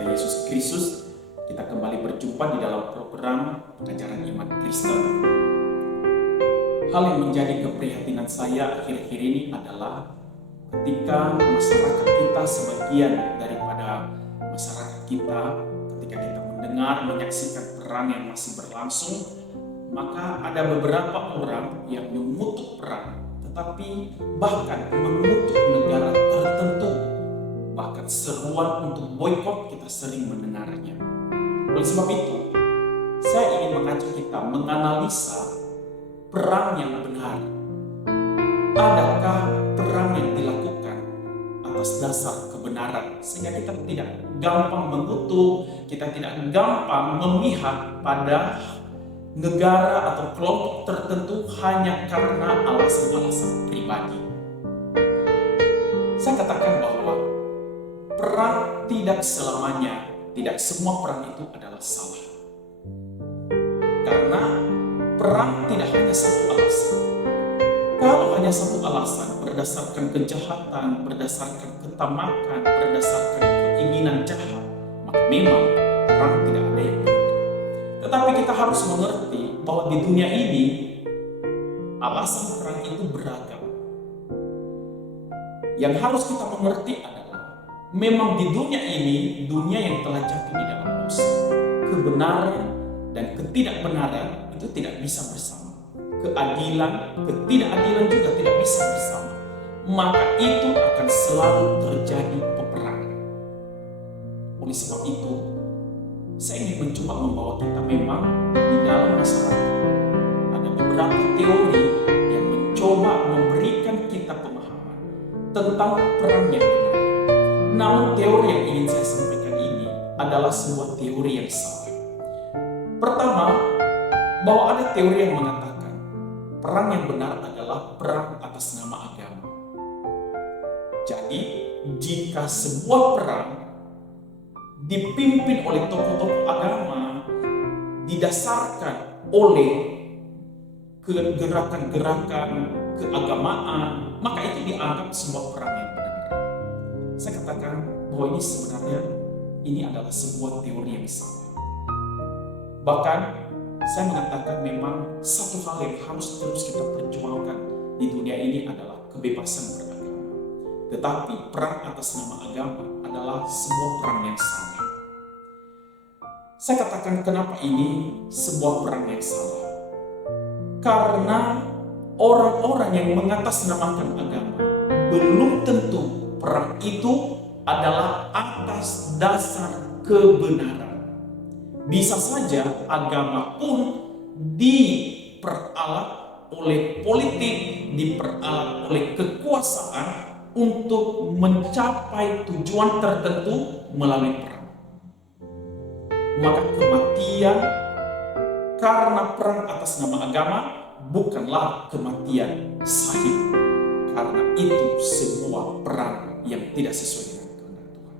Tuhan Yesus Kristus, kita kembali berjumpa di dalam program pengajaran iman Kristen. Hal yang menjadi keprihatinan saya akhir-akhir ini adalah ketika masyarakat kita, sebagian daripada masyarakat kita, ketika kita mendengar, menyaksikan perang yang masih berlangsung, maka ada beberapa orang yang mengutuk perang, tetapi bahkan mengutuk negara tertentu. Bahkan seruan untuk boikot kita sering mendengarnya. Oleh sebab itu, saya ingin mengajak kita menganalisa perang yang benar. Adakah perang yang dilakukan atas dasar kebenaran, sehingga kita tidak gampang mengutuk, kita tidak gampang memihak pada negara atau kelompok tertentu hanya karena alasan-alasan pribadi. Saya katakan bahwa perang tidak selamanya, tidak semua perang itu adalah salah. Karena perang tidak hanya satu alasan. Kalau hanya satu alasan berdasarkan kejahatan, berdasarkan ketamakan, berdasarkan keinginan jahat, maka memang perang tidak ada yang benar. Tetapi kita harus mengerti bahwa di dunia ini alasan perang itu beragam. Yang harus kita mengerti adalah memang di dunia ini, dunia yang telah jatuh di dalam dosa, kebenaran dan ketidakbenaran itu tidak bisa bersama. Keadilan, ketidakadilan juga tidak bisa bersama. Maka itu akan selalu terjadi peperangan. Oleh sebab itu, saya ingin mencoba membawa kita memang di dalam masyarakat ada beberapa teori yang mencoba memberikan kita pemahaman tentang perang yang benar. Namun teori yang ingin saya sampaikan ini adalah sebuah teori yang salah. Pertama, bahwa ada teori yang mengatakan perang yang benar adalah perang atas nama agama. Jadi, jika sebuah perang dipimpin oleh tokoh-tokoh agama, didasarkan oleh gerakan-gerakan keagamaan, maka itu dianggap sebuah perang yang benar. Saya katakan bahwa ini sebenarnya ini adalah sebuah teori yang salah. Bahkan saya mengatakan memang satu hal yang harus terus kita perjuangkan di dunia ini adalah kebebasan beragama. Tetapi perang atas nama agama adalah sebuah perang yang salah. Saya katakan kenapa ini sebuah perang yang salah. Karena orang-orang yang mengatasnamakan agama belum tentu perang itu adalah atas dasar kebenaran. Bisa saja agama pun diperalat oleh politik, diperalat oleh kekuasaan untuk mencapai tujuan tertentu melalui perang. Maka kematian karena perang atas nama agama bukanlah kematian sahih, karena itu semua perang yang tidak sesuai dengan kehendak Tuhan.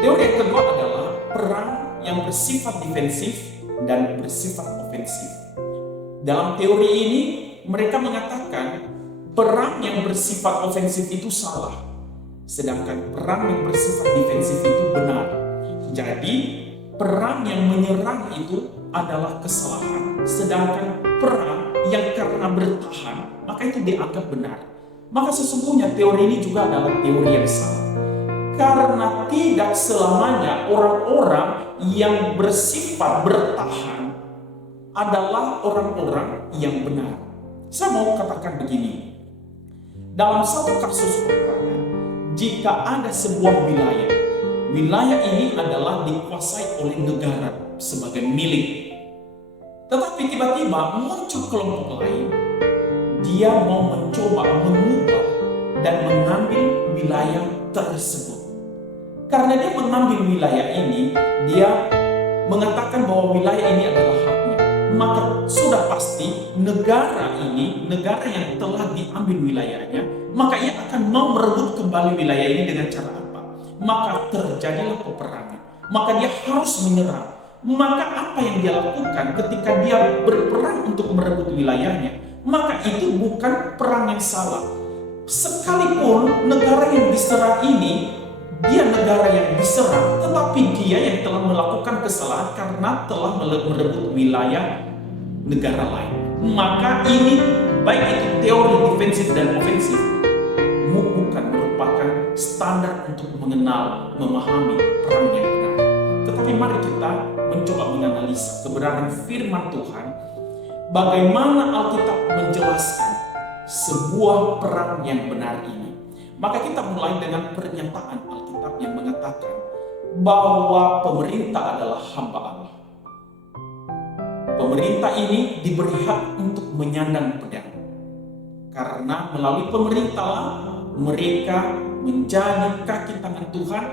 Teori yang kedua adalah perang yang bersifat defensif dan bersifat ofensif. Dalam teori ini mereka mengatakan perang yang bersifat ofensif itu salah, sedangkan perang yang bersifat defensif itu benar. Jadi perang yang menyerang itu adalah kesalahan, sedangkan perang yang karena bertahan maka itu dianggap benar. Maka sesungguhnya teori ini juga adalah teori yang salah. Karena tidak selamanya orang-orang yang bersifat bertahan adalah orang-orang yang benar. Saya mau katakan begini. Dalam satu kasus peperangan, jika ada sebuah wilayah ini adalah dikuasai oleh negara sebagai milik. Tetapi tiba-tiba muncul kelompok lain, dia mau mencoba mengubah dan mengambil wilayah tersebut. Karena dia mengambil wilayah ini, dia mengatakan bahwa wilayah ini adalah haknya. Maka sudah pasti negara ini, negara yang telah diambil wilayahnya, maka ia akan mau merebut kembali wilayah ini dengan cara apa? Maka terjadilah peperangan. Maka dia harus menyerang. Maka apa yang dia lakukan ketika dia berperang untuk merebut wilayahnya? Maka itu bukan perang yang salah. Sekalipun negara yang diserang ini dia negara yang diserang, tetapi dia yang telah melakukan kesalahan karena telah merebut wilayah negara lain. Maka ini, baik itu teori defensif dan ofensif, bukan merupakan standar untuk mengenal, memahami perang yang benar. Tetapi mari kita mencoba menganalisa kebenaran firman Tuhan, bagaimana Alkitab menjelaskan sebuah perang yang benar ini. Maka kita mulai dengan pernyataan Alkitab yang mengatakan bahwa pemerintah adalah hamba Allah. Pemerintah ini diberi hak untuk menyandang pedang, karena melalui pemerintah mereka menjadi kaki tangan Tuhan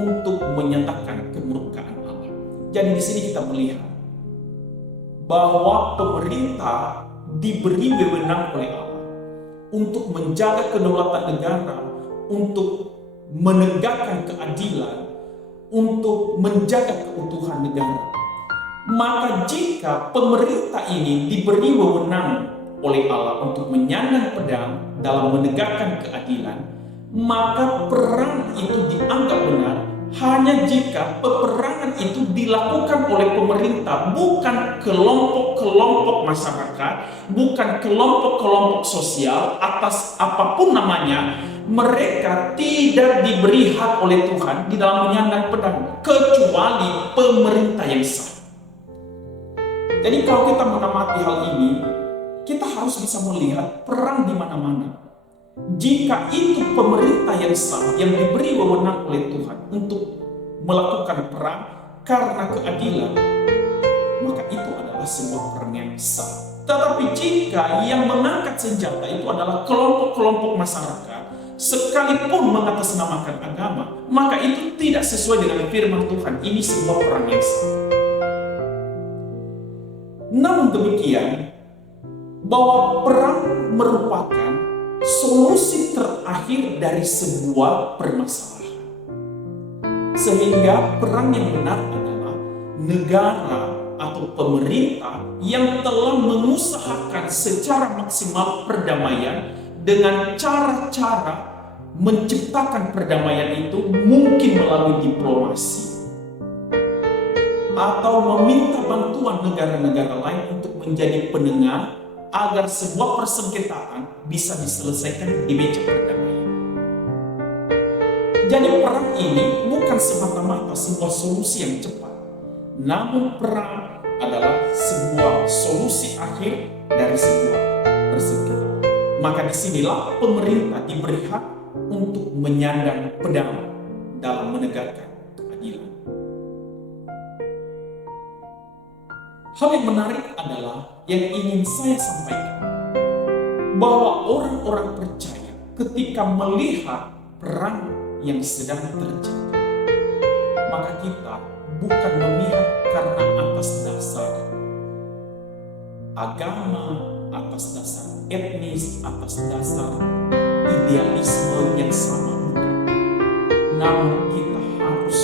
untuk menyatakan kemurkaan Allah. Jadi di sini kita melihat bahwa pemerintah diberi wewenang oleh Allah untuk menjaga kedaulatan negara, untuk menegakkan keadilan, untuk menjaga keutuhan negara. Maka jika pemerintah ini diberi wewenang oleh Allah untuk menyandang pedang dalam menegakkan keadilan, maka perang itu dianggap benar hanya jika peperangan itu dilakukan oleh pemerintah, bukan kelompok-kelompok masyarakat, bukan kelompok-kelompok sosial atas apapun namanya. Mereka tidak diberi hak oleh Tuhan di dalam menyandang pedang, kecuali pemerintah yang sah. Jadi kalau kita mengamati hal ini, kita harus bisa melihat perang di mana-mana. Jika itu pemerintah yang sah, yang diberi wewenang oleh Tuhan untuk melakukan perang karena keadilan, maka itu adalah sebuah perang yang sah. Tetapi jika yang mengangkat senjata itu adalah kelompok-kelompok masyarakat, sekalipun mengatasnamakan agama, maka itu tidak sesuai dengan firman Tuhan. Ini sebuah perang yang sah. Namun demikian, bahwa perang merupakan solusi terakhir dari sebuah permasalahan. Sehingga perang yang benar adalah negara atau pemerintah yang telah mengusahakan secara maksimal perdamaian dengan cara-cara menciptakan perdamaian itu, mungkin melalui diplomasi atau meminta bantuan negara-negara lain untuk menjadi penengah agar sebuah persengketaan bisa diselesaikan di meja perdamaian. Jadi perang ini bukan semata-mata sebuah solusi yang cepat, namun perang adalah sebuah solusi akhir dari sebuah persengketaan. Maka disinilah pemerintah diberi hak untuk menyandang pedang dalam menegakkan keadilan. Hal yang menarik adalah yang ingin saya sampaikan, bahwa orang-orang percaya ketika melihat perang yang sedang terjadi, maka kita bukan memihak karena atas dasar agama, atas dasar etnis, atas dasar idealisme yang sama, bukan. Namun kita harus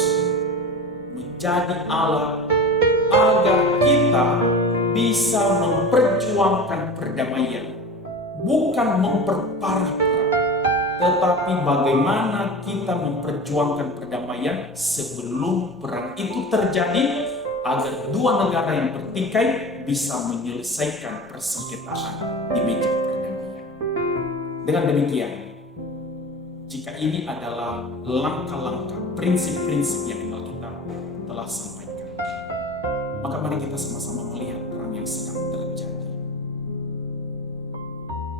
menjadi alat agar kita bisa memperjuangkan perdamaian, bukan memperparah perang, tetapi bagaimana kita memperjuangkan perdamaian sebelum perang itu terjadi, agar dua negara yang bertikai bisa menyelesaikan persengketaan di meja perdamaian. Dengan demikian, jika ini adalah langkah-langkah, prinsip-prinsip yang Alkitab telah sampaikan, maka mari kita sama-sama melihat perang yang sedang terjadi.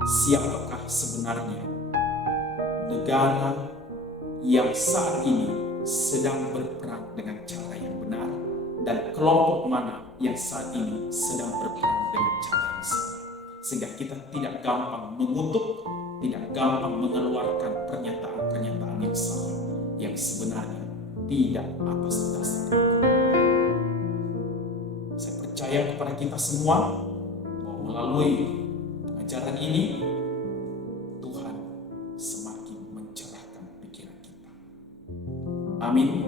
Siapakah sebenarnya negara yang saat ini sedang berperang dengan cara yang benar, dan kelompok mana yang saat ini sedang berperang dengan cara yang salah, sehingga kita tidak gampang mengutuk, tidak gampang mengeluarkan pernyataan-pernyataan yang salah, yang sebenarnya tidak atas dasar kebenaran. Saya percaya kepada kita semua bahwa melalui pengajaran ini Tuhan semakin mencerahkan pikiran kita. Amin.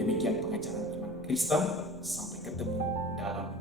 Demikian pengajaran iman Kristen. Sampai ketemu dalam